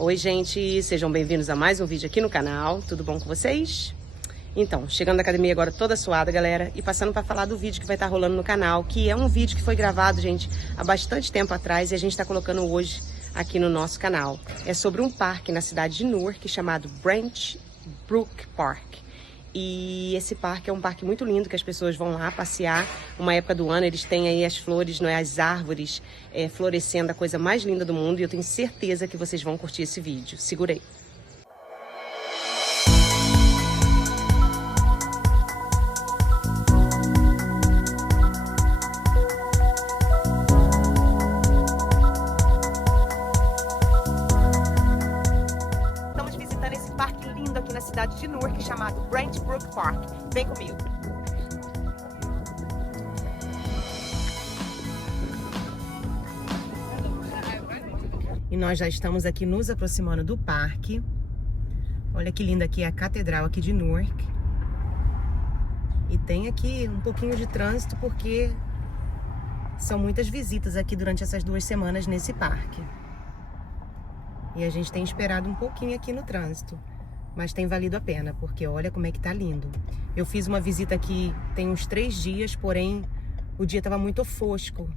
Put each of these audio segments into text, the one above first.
Oi gente, sejam bem-vindos a mais um vídeo aqui no canal, tudo bom com vocês? Então, chegando da academia agora toda suada, galera, e passando para falar do vídeo que vai estar rolando no canal, que é um vídeo que foi gravado, gente, há bastante tempo atrás e a gente está colocando hoje aqui no nosso canal. É sobre um parque na cidade de Newark chamado Branch Brook Park. E esse parque é um parque muito lindo que as pessoas vão lá passear. Uma época do ano eles têm aí as flores, não é, as árvores florescendo, a coisa mais linda do mundo. E eu tenho certeza que vocês vão curtir esse vídeo. Segura aí. Aqui na cidade de Newark, chamado Branch Brook Park. Vem comigo. E nós já estamos aqui nos aproximando do parque. Olha que linda aqui a catedral aqui de Newark. E tem aqui um pouquinho de trânsito porque são muitas visitas aqui durante essas 2 semanas nesse parque. E a gente tem esperado um pouquinho aqui no trânsito. Mas tem valido a pena, porque olha como é que tá lindo. Eu fiz uma visita aqui tem uns 3 dias, porém o dia estava muito fosco.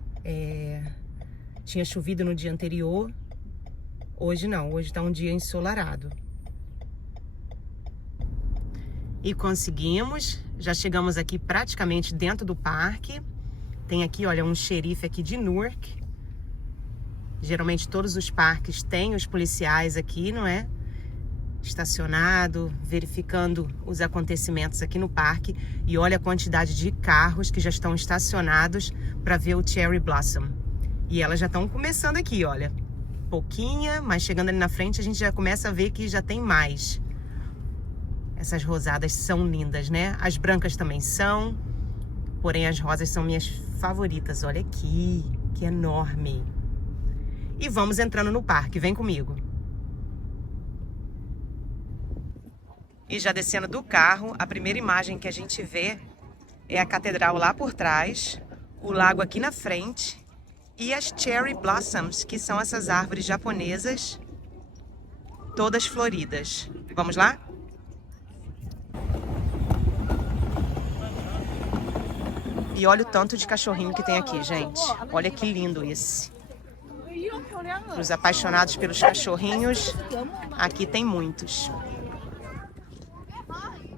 Tinha chovido no dia anterior. Hoje não, hoje tá um dia ensolarado. E conseguimos, já chegamos aqui praticamente dentro do parque. Tem aqui, olha, um xerife aqui de Newark. Geralmente todos os parques têm os policiais aqui, não é? Estacionado, verificando os acontecimentos aqui no parque. E olha a quantidade de carros que já estão estacionados para ver o Cherry Blossom. E elas já estão começando aqui, olha. Pouquinha, mas chegando ali na frente a gente já começa a ver que já tem mais. Essas rosadas são lindas, né? As brancas também são, porém as rosas são minhas favoritas. Olha aqui, que enorme. E vamos entrando no parque, vem comigo. E já descendo do carro, a primeira imagem que a gente vê é a catedral lá por trás, o lago aqui na frente e as Cherry Blossoms, que são essas árvores japonesas, todas floridas. Vamos lá? E olha o tanto de cachorrinho que tem aqui, gente. Olha que lindo esse. Para os apaixonados pelos cachorrinhos, aqui tem muitos.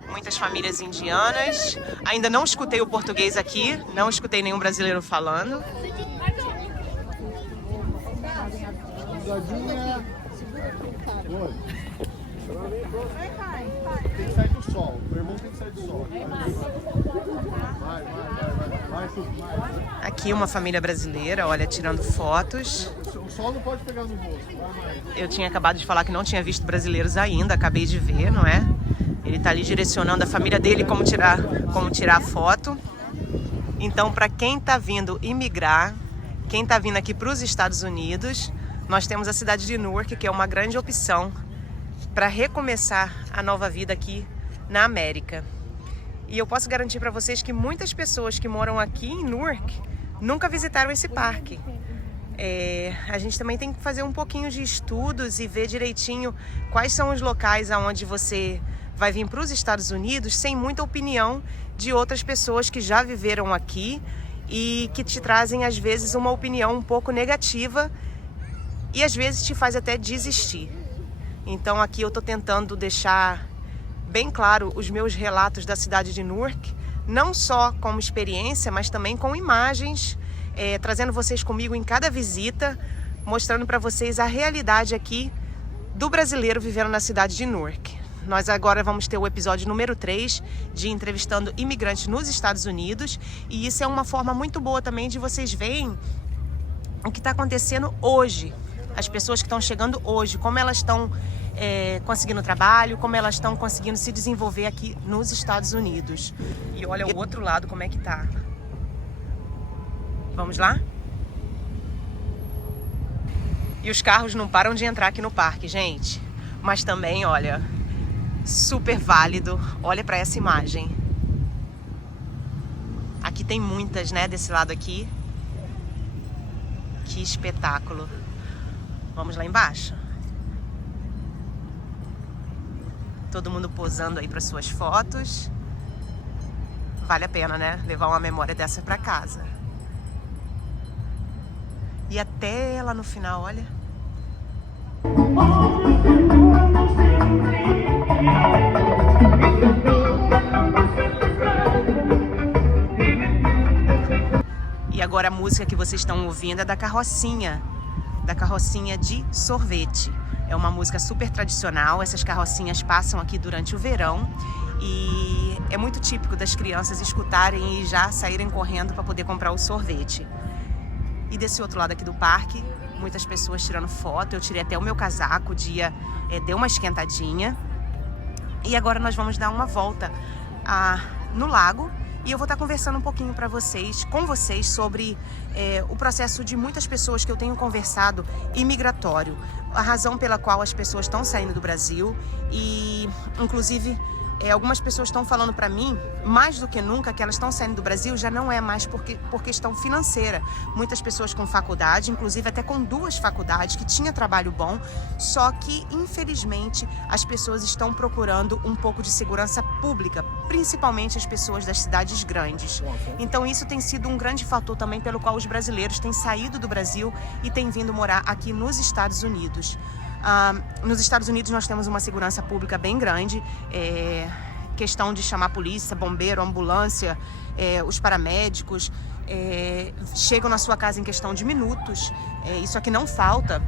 Muitas famílias indianas. Ainda não escutei o português aqui, não escutei nenhum brasileiro falando. Tem que sair do sol, o irmão tem que sair do sol. Aqui uma família brasileira, olha, tirando fotos. O sol não pode pegar no rosto. Eu tinha acabado de falar que não tinha visto brasileiros ainda, acabei de ver, não é? Ele tá ali direcionando a família dele como tirar a foto. Então, para quem tá vindo imigrar, quem tá vindo aqui para os Estados Unidos, nós temos a cidade de Newark, que é uma grande opção para recomeçar a nova vida aqui na América. E eu posso garantir para vocês que muitas pessoas que moram aqui em Newark nunca visitaram esse parque. A gente também tem que fazer um pouquinho de estudos e ver direitinho quais são os locais aonde você vai vir para os Estados Unidos sem muita opinião de outras pessoas que já viveram aqui e que te trazem às vezes uma opinião um pouco negativa e às vezes te faz até desistir. Então aqui eu tô tentando deixar bem claro os meus relatos da cidade de Newark, não só como experiência, mas também com imagens, trazendo vocês comigo em cada visita, mostrando para vocês a realidade aqui do brasileiro vivendo na cidade de Newark. Nós agora vamos ter o episódio número 3 de entrevistando imigrantes nos Estados Unidos. E isso é uma forma muito boa também de vocês verem o que está acontecendo hoje. As pessoas que estão chegando hoje, como elas estão conseguindo trabalho, como elas estão conseguindo se desenvolver aqui nos Estados Unidos. E olha o outro lado como é que tá. Vamos lá? E os carros não param de entrar aqui no parque, gente. Mas também, olha, super válido. Olha para essa imagem. Aqui tem muitas, né, desse lado aqui. Que espetáculo. Vamos lá embaixo. Todo mundo posando aí para suas fotos. Vale a pena, né? Levar uma memória dessa para casa. E até lá no final, olha. E agora a música que vocês estão ouvindo é da carrocinha de sorvete. É uma música super tradicional, essas carrocinhas passam aqui durante o verão e é muito típico das crianças escutarem e já saírem correndo para poder comprar o sorvete. E desse outro lado aqui do parque, muitas pessoas tirando foto, eu tirei até o meu casaco, o dia deu uma esquentadinha. E agora nós vamos dar uma volta no lago. E eu vou estar conversando um pouquinho com vocês sobre o processo de muitas pessoas que eu tenho conversado imigratório. A razão pela qual as pessoas estão saindo do Brasil e, inclusive, algumas pessoas estão falando para mim, mais do que nunca, que elas estão saindo do Brasil já não é mais por questão financeira. Muitas pessoas com faculdade, inclusive até com 2 faculdades, que tinha trabalho bom, só que, infelizmente, as pessoas estão procurando um pouco de segurança pública, principalmente as pessoas das cidades grandes. Então isso tem sido um grande fator também pelo qual os brasileiros têm saído do Brasil e têm vindo morar aqui nos Estados Unidos. Nos Estados Unidos nós temos uma segurança pública bem grande, questão de chamar polícia, bombeiro, ambulância, os paramédicos chegam na sua casa em questão de minutos, isso aqui não falta.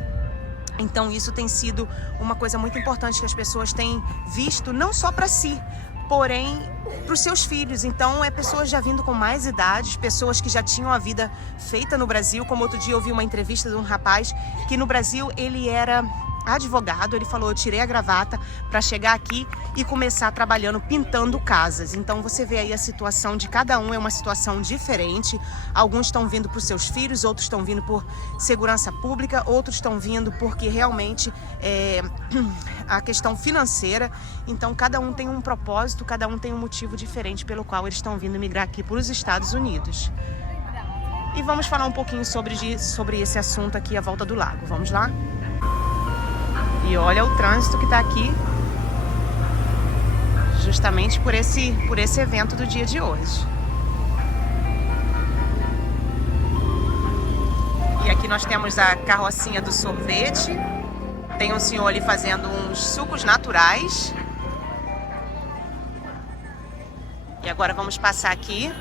Então isso tem sido uma coisa muito importante que as pessoas têm visto, não só para si, porém para os seus filhos. Então pessoas já vindo com mais idades, pessoas que já tinham a vida feita no Brasil. Como outro dia eu vi uma entrevista de um rapaz que no Brasil ele era advogado, ele falou, eu tirei a gravata para chegar aqui e começar trabalhando pintando casas. Então você vê aí a situação de cada um, é uma situação diferente. Alguns estão vindo por seus filhos, outros estão vindo por segurança pública, outros estão vindo porque realmente a questão financeira. Então cada um tem um propósito, cada um tem um motivo diferente pelo qual eles estão vindo migrar aqui para os Estados Unidos. E vamos falar um pouquinho sobre esse assunto aqui à volta do lago. Vamos lá? E olha o trânsito que está aqui, justamente por esse evento do dia de hoje. E aqui nós temos a carrocinha do sorvete. Tem um senhor ali fazendo uns sucos naturais. E agora vamos passar aqui.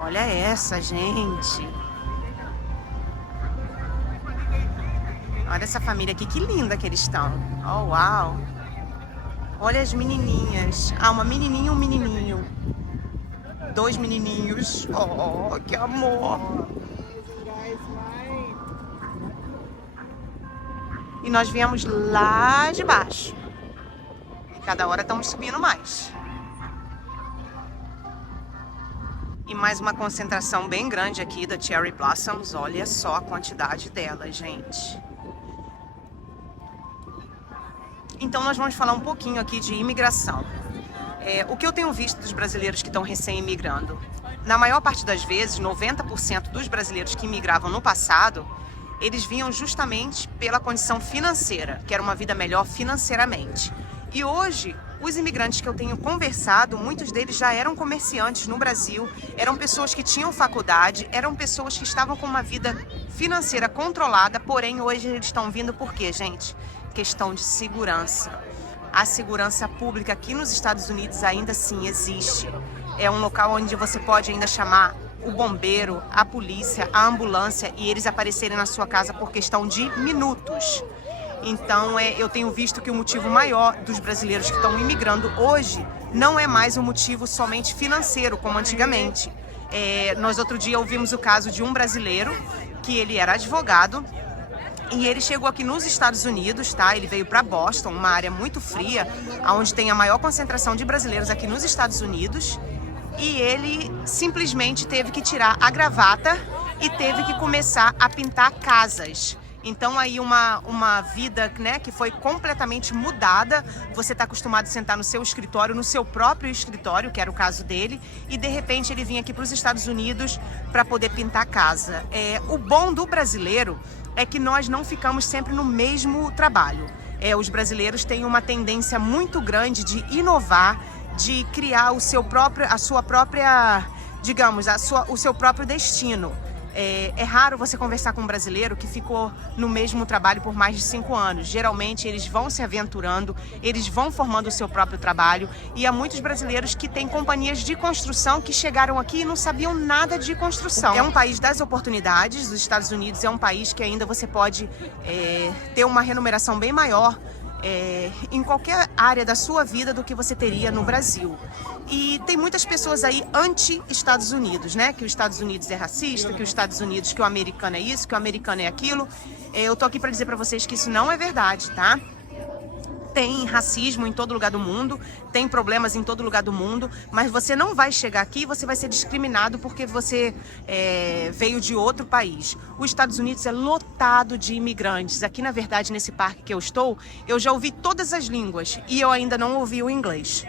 Olha essa, gente. Olha essa família aqui, que linda que eles estão. Oh, uau. Olha as menininhas. Uma menininha e um menininho. 2 menininhos. Oh, que amor. E nós viemos lá de baixo. E cada hora estamos subindo mais. E mais uma concentração bem grande aqui da Cherry Blossoms. Olha só a quantidade delas, gente. Então nós vamos falar um pouquinho aqui de imigração. O que eu tenho visto dos brasileiros que estão recém-imigrando? Na maior parte das vezes, 90% dos brasileiros que imigravam no passado, eles vinham justamente pela condição financeira, que era uma vida melhor financeiramente. E hoje, os imigrantes que eu tenho conversado, muitos deles já eram comerciantes no Brasil, eram pessoas que tinham faculdade, eram pessoas que estavam com uma vida financeira controlada, porém hoje eles estão vindo por quê, gente? Questão de segurança. A segurança pública aqui nos Estados Unidos ainda assim existe. É um local onde você pode ainda chamar o bombeiro, a polícia, a ambulância e eles aparecerem na sua casa por questão de minutos. Então eu tenho visto que o motivo maior dos brasileiros que estão imigrando hoje não é mais um motivo somente financeiro, como antigamente. Nós outro dia ouvimos o caso de um brasileiro que ele era advogado. E ele chegou aqui nos Estados Unidos, tá? Ele veio para Boston, uma área muito fria, onde tem a maior concentração de brasileiros aqui nos Estados Unidos. E ele simplesmente teve que tirar a gravata e teve que começar a pintar casas. Então aí uma vida, né, que foi completamente mudada. Você está acostumado a sentar no seu escritório, no seu próprio escritório, que era o caso dele, e de repente ele vinha aqui para os Estados Unidos para poder pintar a casa. O bom do brasileiro é que nós não ficamos sempre no mesmo trabalho. Os brasileiros têm uma tendência muito grande de inovar, de criar o seu próprio, a sua própria, digamos, o seu próprio destino. É raro você conversar com um brasileiro que ficou no mesmo trabalho por mais de 5 anos. Geralmente eles vão se aventurando, eles vão formando o seu próprio trabalho, e há muitos brasileiros que têm companhias de construção que chegaram aqui e não sabiam nada de construção. É um país das oportunidades. Os Estados Unidos é um país que ainda você pode ter uma remuneração bem maior em qualquer área da sua vida do que você teria no Brasil. E tem muitas pessoas aí anti-Estados Unidos, né? Que os Estados Unidos é racista, que os Estados Unidos, que o americano é isso, que o americano é aquilo. Eu tô aqui para dizer para vocês que isso não é verdade, tá? Tem racismo em todo lugar do mundo, tem problemas em todo lugar do mundo, mas você não vai chegar aqui e você vai ser discriminado porque você veio de outro país. Os Estados Unidos é lotado de imigrantes. Aqui, na verdade, nesse parque que eu estou, eu já ouvi todas as línguas e eu ainda não ouvi o inglês.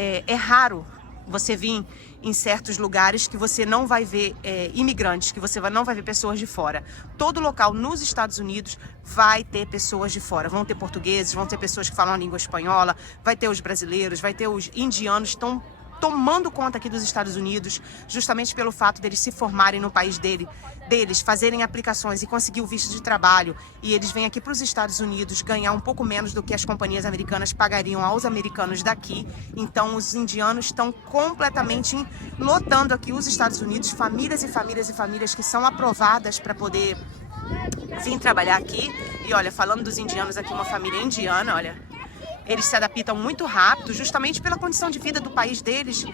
É raro você vir em certos lugares que você não vai ver imigrantes, que você não vai ver pessoas de fora. Todo local nos Estados Unidos vai ter pessoas de fora. Vão ter portugueses, vão ter pessoas que falam a língua espanhola, vai ter os brasileiros, vai ter os indianos, estão tomando conta aqui dos Estados Unidos, justamente pelo fato deles se formarem no país deles, fazerem aplicações e conseguir o visto de trabalho, e eles vêm aqui para os Estados Unidos ganhar um pouco menos do que as companhias americanas pagariam aos americanos daqui. Então os indianos estão completamente lotando aqui os Estados Unidos, famílias e famílias e famílias que são aprovadas para poder vir trabalhar aqui. E olha, falando dos indianos aqui, uma família indiana, olha, eles se adaptam muito rápido, justamente pela condição de vida do país deles.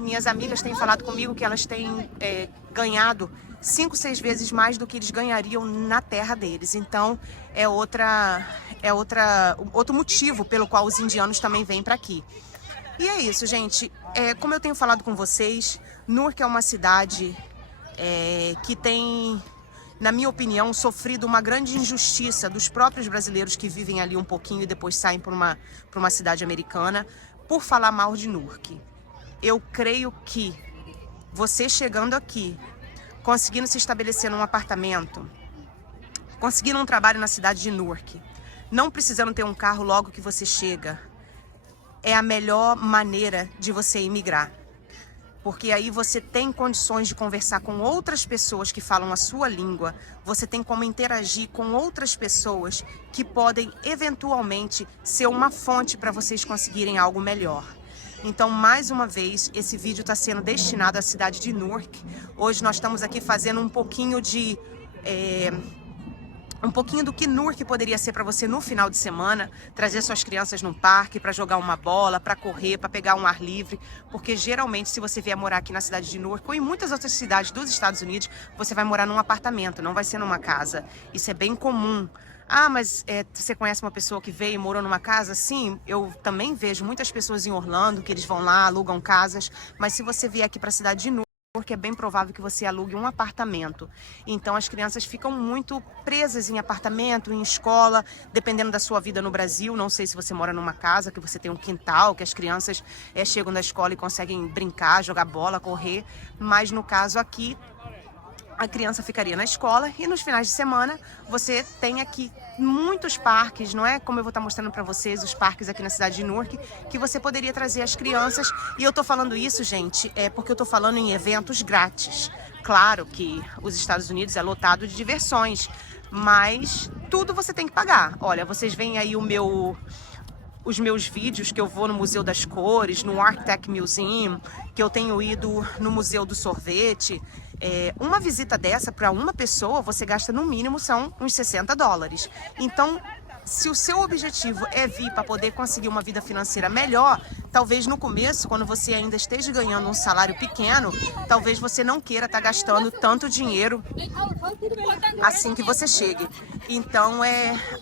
Minhas amigas têm falado comigo que elas têm ganhado 5, 6 vezes mais do que eles ganhariam na terra deles. Então, outro motivo pelo qual os indianos também vêm para aqui. E é isso, gente. Como eu tenho falado com vocês, Newark é uma cidade que tem, na minha opinião, sofrido uma grande injustiça dos próprios brasileiros que vivem ali um pouquinho e depois saem para uma cidade americana por falar mal de Newark. Eu creio que você chegando aqui, conseguindo se estabelecer num apartamento, conseguindo um trabalho na cidade de Newark, não precisando ter um carro logo que você chega, é a melhor maneira de você imigrar. Porque aí você tem condições de conversar com outras pessoas que falam a sua língua, você tem como interagir com outras pessoas que podem eventualmente ser uma fonte para vocês conseguirem algo melhor. Então, mais uma vez, esse vídeo está sendo destinado à cidade de Newark. Hoje nós estamos aqui fazendo um pouquinho do que Newark poderia ser para você no final de semana, trazer suas crianças num parque para jogar uma bola, para correr, para pegar um ar livre, porque geralmente se você vier morar aqui na cidade de Newark ou em muitas outras cidades dos Estados Unidos, você vai morar num apartamento, não vai ser numa casa. Isso é bem comum. Ah, mas você conhece uma pessoa que veio e morou numa casa? Sim, eu também vejo muitas pessoas em Orlando que eles vão lá, alugam casas, mas se você vier aqui para a cidade de Newark, porque é bem provável que você alugue um apartamento. Então as crianças ficam muito presas em apartamento, em escola, dependendo da sua vida no Brasil. Não sei se você mora numa casa, que você tem um quintal, que as crianças chegam da escola e conseguem brincar, jogar bola, correr. Mas no caso aqui, a criança ficaria na escola e nos finais de semana você tem aqui muitos parques, não é? Como eu vou estar mostrando para vocês, os parques aqui na cidade de Newark, que você poderia trazer as crianças. E eu tô falando isso, gente, porque eu tô falando em eventos grátis. Claro que os Estados Unidos é lotado de diversões, mas tudo você tem que pagar. Olha, vocês veem aí os meus vídeos que eu vou no Museu das Cores, no Architect Museum, que eu tenho ido no Museu do Sorvete. Uma visita dessa para uma pessoa, você gasta no mínimo são uns $60. Então, se o seu objetivo é vir para poder conseguir uma vida financeira melhor, talvez no começo, quando você ainda esteja ganhando um salário pequeno, talvez você não queira estar gastando tanto dinheiro assim que você chegue. Então,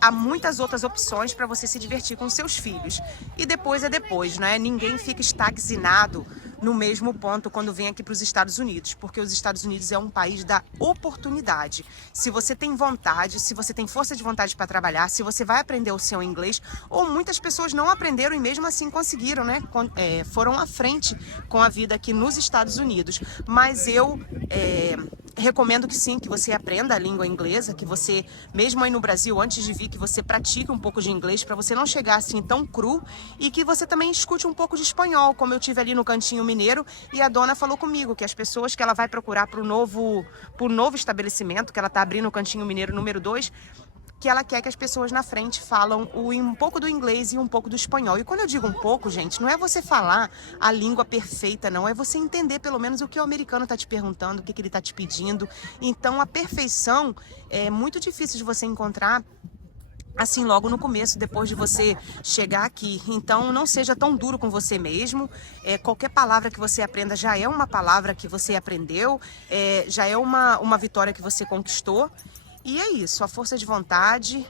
há muitas outras opções para você se divertir com seus filhos. E depois é depois, né? Ninguém fica estagnado no mesmo ponto quando vem aqui para os Estados Unidos, porque os Estados Unidos é um país da oportunidade. Se você tem vontade, se você tem força de vontade para trabalhar, se você vai aprender o seu inglês, ou muitas pessoas não aprenderam e mesmo assim conseguiram, né? Foram à frente com a vida aqui nos Estados Unidos. Mas eu recomendo que sim, que você aprenda a língua inglesa, que você, mesmo aí no Brasil, antes de vir, que você pratique um pouco de inglês para você não chegar assim tão cru, e que você também escute um pouco de espanhol, como eu tive ali no Cantinho Mineiro, e a dona falou comigo que as pessoas que ela vai procurar pro novo estabelecimento, que ela tá abrindo o Cantinho Mineiro número 2, que ela quer que as pessoas na frente falam um pouco do inglês e um pouco do espanhol. E quando eu digo um pouco, gente, não é você falar a língua perfeita, não. É você entender pelo menos o que o americano está te perguntando, o que ele está te pedindo. Então, a perfeição é muito difícil de você encontrar assim logo no começo, depois de você chegar aqui. Então, não seja tão duro com você mesmo. Qualquer palavra que você aprenda já é uma palavra que você aprendeu, já é uma vitória que você conquistou. E é isso, a força de vontade,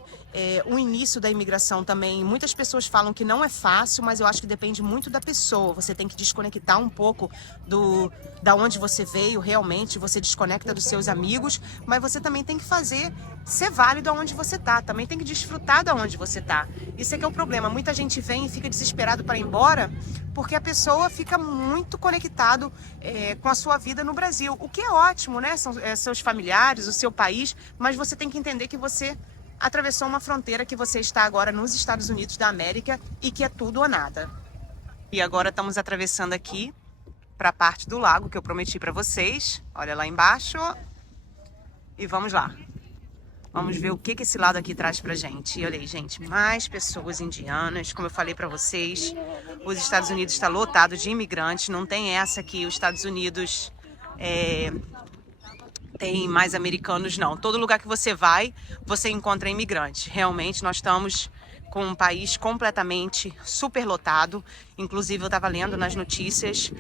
o início da imigração também. Muitas pessoas falam que não é fácil, mas eu acho que depende muito da pessoa. Você tem que desconectar um pouco da onde você veio realmente, você desconecta dos seus amigos, mas você também tem que ser válido aonde você tá, também tem que desfrutar da onde você tá. Isso é que é o problema. Muita gente vem e fica desesperado para ir embora, porque a pessoa fica muito conectado com a sua vida no Brasil, o que é ótimo, né? São seus familiares, o seu país, mas você tem que entender que você atravessou uma fronteira, que você está agora nos Estados Unidos da América e que é tudo ou nada. E agora estamos atravessando aqui para a parte do lago que eu prometi para vocês. Olha lá embaixo. E vamos lá. Vamos ver o que esse lado aqui traz pra gente. E olha aí, gente, mais pessoas indianas. Como eu falei pra vocês, os Estados Unidos está lotado de imigrantes. Não tem essa que os Estados Unidos tem mais americanos, não. Todo lugar que você vai, você encontra imigrantes. Realmente, nós estamos com um país completamente superlotado. Inclusive, eu estava lendo nas notícias,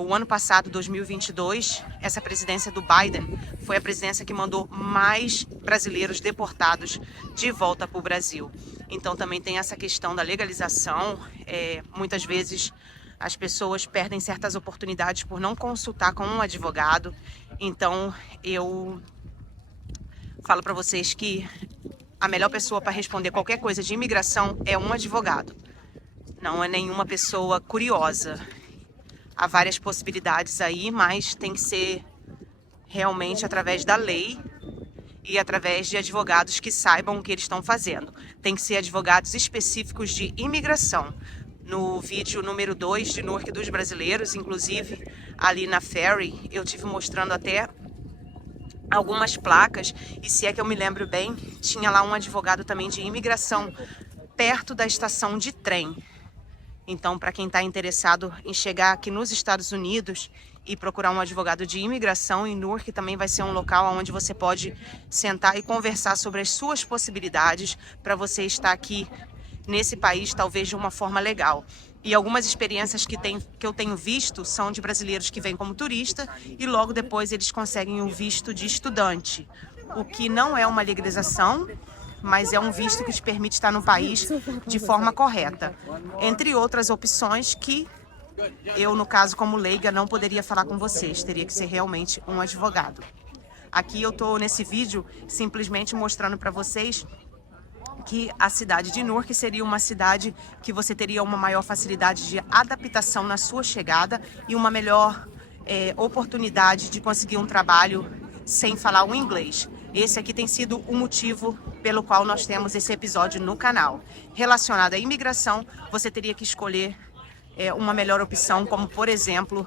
o ano passado, 2022, essa presidência do Biden foi a presidência que mandou mais brasileiros deportados de volta para o Brasil. Então, também tem essa questão da legalização. Muitas vezes, as pessoas perdem certas oportunidades por não consultar com um advogado. Então, eu falo para vocês que a melhor pessoa para responder qualquer coisa de imigração é um advogado. Não é nenhuma pessoa curiosa. Há várias possibilidades aí, mas tem que ser realmente através da lei e através de advogados que saibam o que eles estão fazendo. Tem que ser advogados específicos de imigração. No vídeo número 2 de Newark dos brasileiros, inclusive ali na Ferry, eu tive mostrando até algumas placas, e se é que eu me lembro bem, tinha lá um advogado também de imigração perto da estação de trem. Então, para quem está interessado em chegar aqui nos Estados Unidos e procurar um advogado de imigração, em Newark também vai ser um local onde você pode sentar e conversar sobre as suas possibilidades para você estar aqui nesse país, talvez de uma forma legal. E algumas experiências que eu tenho visto são de brasileiros que vêm como turista e logo depois eles conseguem o visto de estudante, o que não é uma legalização, mas é um visto que te permite estar no país de forma correta. Entre outras opções que eu, no caso, como leiga, não poderia falar com vocês, teria que ser realmente um advogado. Aqui eu estou nesse vídeo simplesmente mostrando para vocês que a cidade de Newark seria uma cidade que você teria uma maior facilidade de adaptação na sua chegada e uma melhor oportunidade de conseguir um trabalho sem falar o inglês. Esse aqui tem sido o motivo pelo qual nós temos esse episódio no canal. Relacionado à imigração, você teria que escolher uma melhor opção, como por exemplo,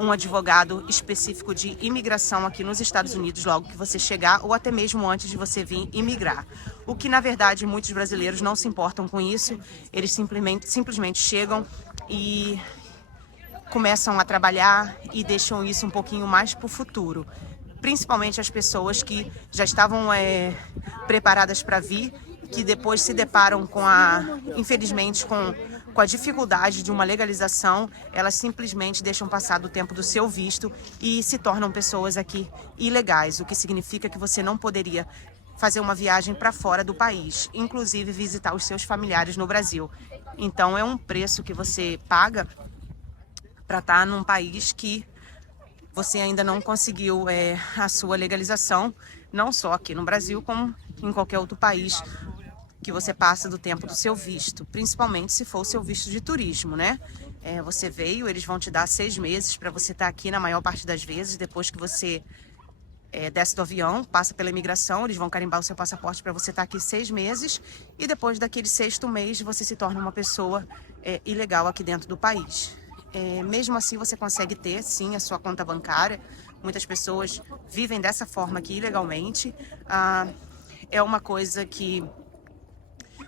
um advogado específico de imigração aqui nos Estados Unidos logo que você chegar ou até mesmo antes de você vir imigrar. O que na verdade muitos brasileiros não se importam com isso, eles simplesmente chegam e começam a trabalhar e deixam isso um pouquinho mais para o futuro. Principalmente as pessoas que já estavam preparadas para vir, que depois se deparam infelizmente com a dificuldade de uma legalização, elas simplesmente deixam passar do tempo do seu visto e se tornam pessoas aqui ilegais, o que significa que você não poderia fazer uma viagem para fora do país, inclusive visitar os seus familiares no Brasil. Então é um preço que você paga para estar num país que você ainda não conseguiu a sua legalização, não só aqui no Brasil, como em qualquer outro país que você passa do tempo do seu visto, principalmente se for o seu visto de turismo, né? Você veio, eles vão te dar 6 meses para você estar aqui na maior parte das vezes. Depois que você desce do avião, passa pela imigração, eles vão carimbar o seu passaporte para você estar aqui 6 meses, e depois daquele 6º mês você se torna uma pessoa ilegal aqui dentro do país. Mesmo assim você consegue ter sim a sua conta bancária. Muitas pessoas vivem dessa forma aqui ilegalmente. É uma coisa que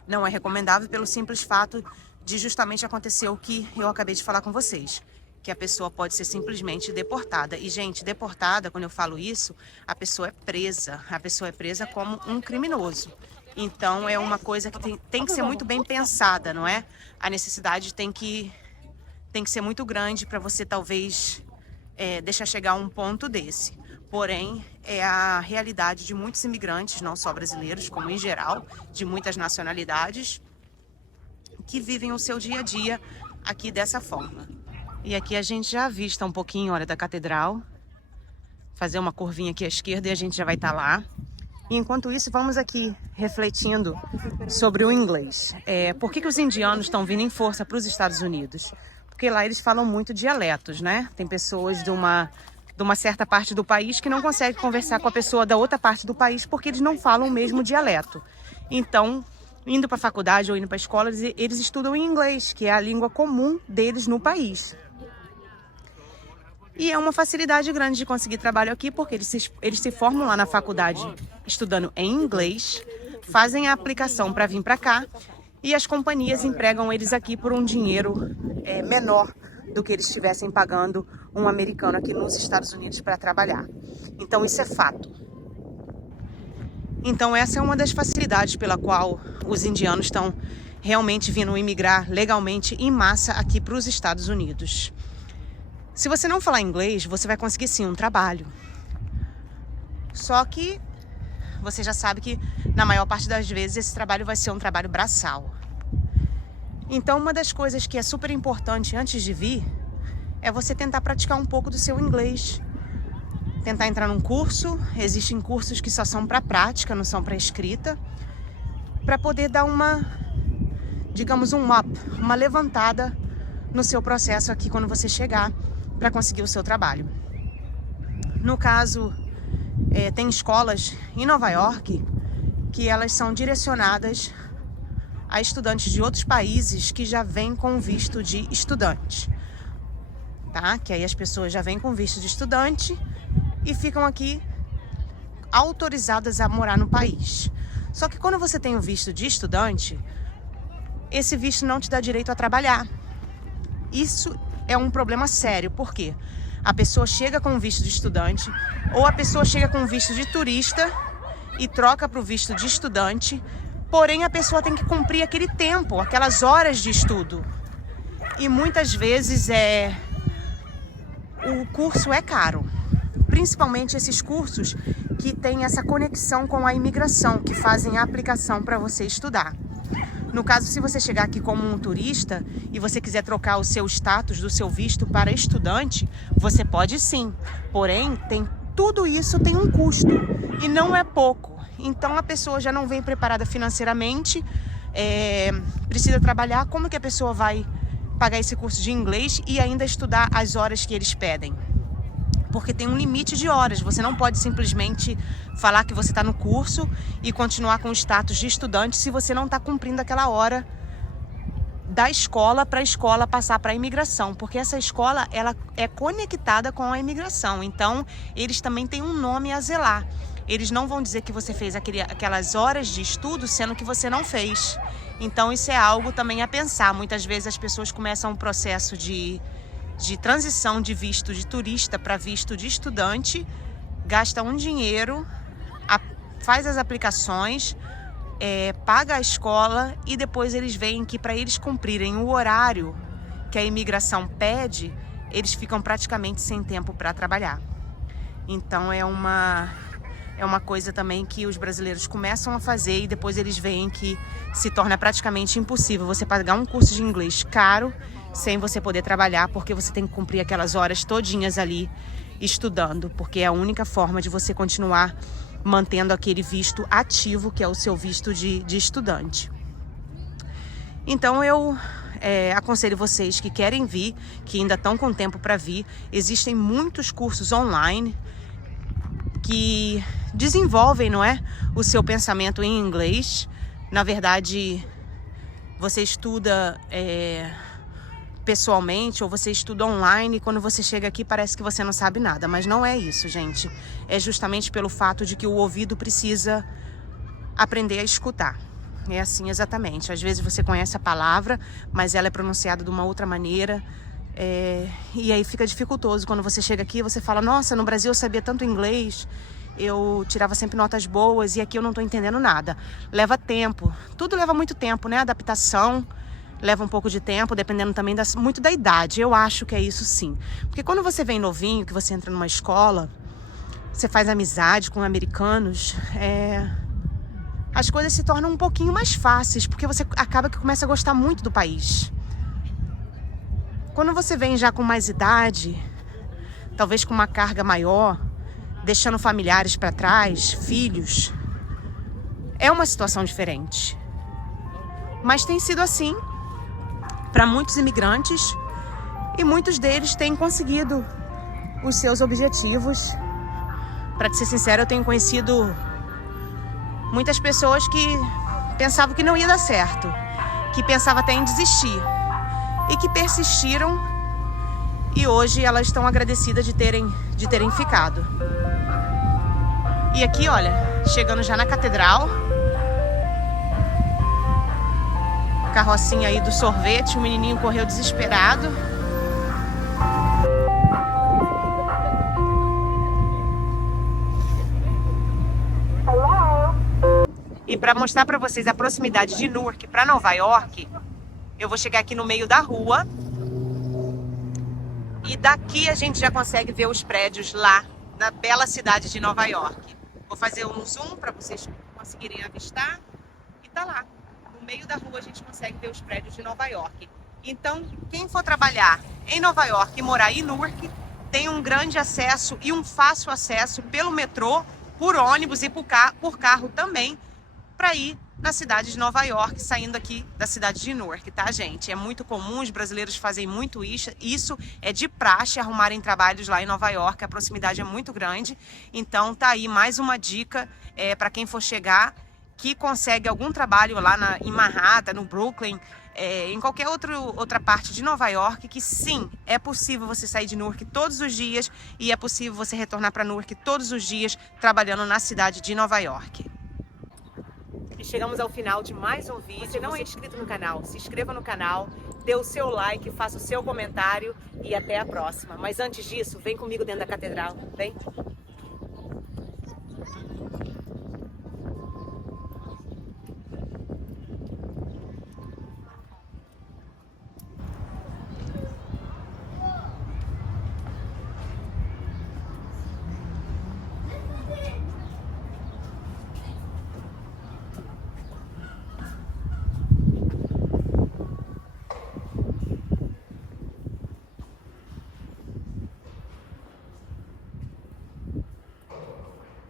não é recomendável pelo simples fato de justamente acontecer o que eu acabei de falar com vocês, que a pessoa pode ser simplesmente deportada. E, gente, deportada, quando eu falo isso, a pessoa é presa como um criminoso. Então, é uma coisa que tem que ser muito bem pensada, não é? A necessidade tem que ser muito grande para você, talvez, deixar chegar a um ponto desse. Porém, é a realidade de muitos imigrantes, não só brasileiros, como em geral, de muitas nacionalidades, que vivem o seu dia a dia aqui dessa forma. E aqui a gente já avista um pouquinho, olha, da catedral. Fazer uma curvinha aqui à esquerda e a gente já vai estar lá. E enquanto isso, vamos aqui refletindo sobre o inglês. Por que os indianos estão vindo em força para os Estados Unidos? Porque lá eles falam muito dialetos, né? Tem pessoas de uma certa parte do país que não conseguem conversar com a pessoa da outra parte do país porque eles não falam o mesmo dialeto. Então, indo para a faculdade ou indo para a escola, eles estudam em inglês, que é a língua comum deles no país. E é uma facilidade grande de conseguir trabalho aqui, porque eles se formam lá na faculdade estudando em inglês, fazem a aplicação para vir para cá, e as companhias empregam eles aqui por um dinheiro menor do que eles estivessem pagando um americano aqui nos Estados Unidos para trabalhar. Então isso é fato. Então essa é uma das facilidades pela qual os indianos estão realmente vindo imigrar legalmente em massa aqui para os Estados Unidos. Se você não falar inglês, você vai conseguir sim um trabalho. Só que você já sabe que na maior parte das vezes esse trabalho vai ser um trabalho braçal. Então uma das coisas que é super importante antes de vir é você tentar praticar um pouco do seu inglês. Tentar entrar num curso. Existem cursos que só são para prática, não são para escrita, para poder dar digamos, uma levantada no seu processo aqui quando você chegar para conseguir o seu trabalho. No caso, tem escolas em Nova York que elas são direcionadas a estudantes de outros países que já vêm com visto de estudante, tá? Que aí as pessoas já vêm com visto de estudante e ficam aqui autorizadas a morar no país. Só que quando você tem o visto de estudante, esse visto não te dá direito a trabalhar. Isso é um problema sério, porque a pessoa chega com visto de estudante ou a pessoa chega com visto de turista e troca para o visto de estudante, porém a pessoa tem que cumprir aquele tempo, aquelas horas de estudo. E muitas vezes o curso é caro. Principalmente esses cursos que têm essa conexão com a imigração, que fazem a aplicação para você estudar. No caso, se você chegar aqui como um turista e você quiser trocar o seu status do seu visto para estudante, você pode sim. Porém, tudo isso tem um custo e não é pouco. Então a pessoa já não vem preparada financeiramente, precisa trabalhar. Como que a pessoa vai pagar esse curso de inglês e ainda estudar as horas que eles pedem? Porque tem um limite de horas. Você não pode simplesmente falar que você está no curso e continuar com o status de estudante se você não está cumprindo aquela hora da escola para a escola passar para a imigração. Porque essa escola ela é conectada com a imigração. Então, eles também têm um nome a zelar. Eles não vão dizer que você fez aquelas horas de estudo, sendo que você não fez. Então, isso é algo também a pensar. Muitas vezes as pessoas começam um processo de transição de visto de turista para visto de estudante, gasta um dinheiro, faz as aplicações, paga a escola e depois eles veem que para eles cumprirem o horário que a imigração pede, eles ficam praticamente sem tempo para trabalhar. Então é uma coisa também que os brasileiros começam a fazer e depois eles veem que se torna praticamente impossível você pagar um curso de inglês caro sem você poder trabalhar, porque você tem que cumprir aquelas horas todinhas ali estudando, porque é a única forma de você continuar mantendo aquele visto ativo, que é o seu visto de estudante. Então eu aconselho vocês que querem vir, que ainda estão com tempo para vir. Existem muitos cursos online que desenvolvem, não é, o seu pensamento em inglês. Na verdade, você estuda pessoalmente ou você estuda online, e quando você chega aqui parece que você não sabe nada, mas não é isso, gente. É justamente pelo fato de que o ouvido precisa aprender a escutar. É assim exatamente. Às vezes você conhece a palavra, mas ela é pronunciada de uma outra maneira, e aí fica dificultoso. Quando você chega aqui, você fala, nossa, no Brasil eu sabia tanto inglês, eu tirava sempre notas boas, e aqui eu não tô entendendo nada. Leva tempo, tudo leva muito tempo, né? Adaptação leva um pouco de tempo, dependendo também muito da idade. Eu acho que é isso sim. Porque quando você vem novinho, que você entra numa escola, você faz amizade com americanos, as coisas se tornam um pouquinho mais fáceis, porque você acaba que começa a gostar muito do país. Quando você vem já com mais idade, talvez com uma carga maior, deixando familiares para trás, filhos, é uma situação diferente. Mas tem sido assim para muitos imigrantes, e muitos deles têm conseguido os seus objetivos. Para ser sincero, eu tenho conhecido muitas pessoas que pensavam que não ia dar certo, que pensavam até em desistir, e que persistiram, e hoje elas estão agradecidas de terem ficado. E aqui, olha, chegando já na catedral, carrocinha aí do sorvete, o menininho correu desesperado. E para mostrar para vocês a proximidade de Newark para Nova York, eu vou chegar aqui no meio da rua. E daqui a gente já consegue ver os prédios lá na bela cidade de Nova York. Vou fazer um zoom para vocês conseguirem avistar. E tá lá. No meio da rua a gente consegue ver os prédios de Nova York. Então, quem for trabalhar em Nova York e morar em Newark, tem um grande acesso e um fácil acesso pelo metrô, por ônibus e por carro também, para ir na cidade de Nova York, saindo aqui da cidade de Newark, tá, gente? É muito comum, os brasileiros fazem muito isso é de praxe, arrumarem trabalhos lá em Nova York, a proximidade é muito grande. Então tá aí mais uma dica para quem for chegar, que consegue algum trabalho lá em Manhattan, no Brooklyn, em qualquer outra parte de Nova York, que sim, é possível você sair de Newark todos os dias, e é possível você retornar para Newark todos os dias, trabalhando na cidade de Nova York. E chegamos ao final de mais um vídeo. Se não é inscrito no canal, se inscreva no canal, dê o seu like, faça o seu comentário e até a próxima. Mas antes disso, vem comigo dentro da catedral, vem?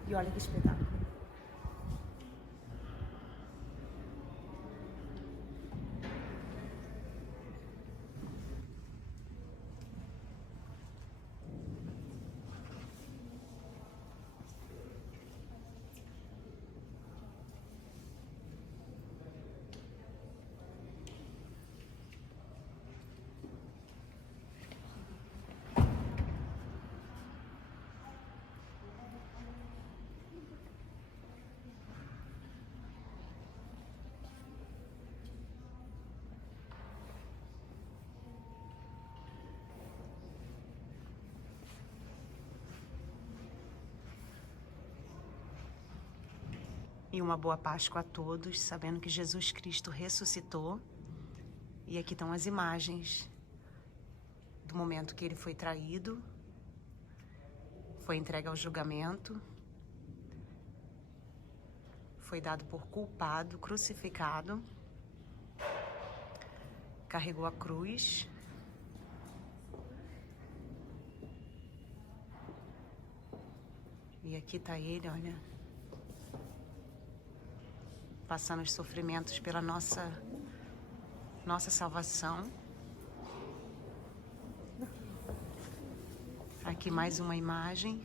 E olha que espetáculo. E uma boa Páscoa a todos, sabendo que Jesus Cristo ressuscitou. E aqui estão as imagens do momento que ele foi traído, foi entregue ao julgamento, foi dado por culpado, crucificado, carregou a cruz E aqui tá ele, olha, passando os sofrimentos pela nossa salvação. Aqui mais uma imagem.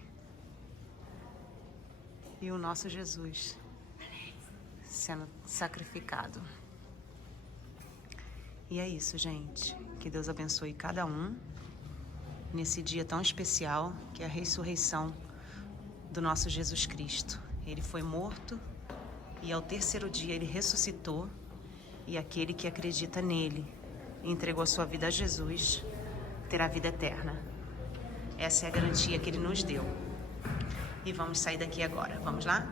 E o nosso Jesus sendo sacrificado. E é isso, gente. Que Deus abençoe cada um nesse dia tão especial que é a ressurreição do nosso Jesus Cristo. Ele foi morto e ao terceiro dia ele ressuscitou, e aquele que acredita nele e entregou a sua vida a Jesus terá vida eterna. Essa é a garantia que ele nos deu. E vamos sair daqui agora. Vamos lá?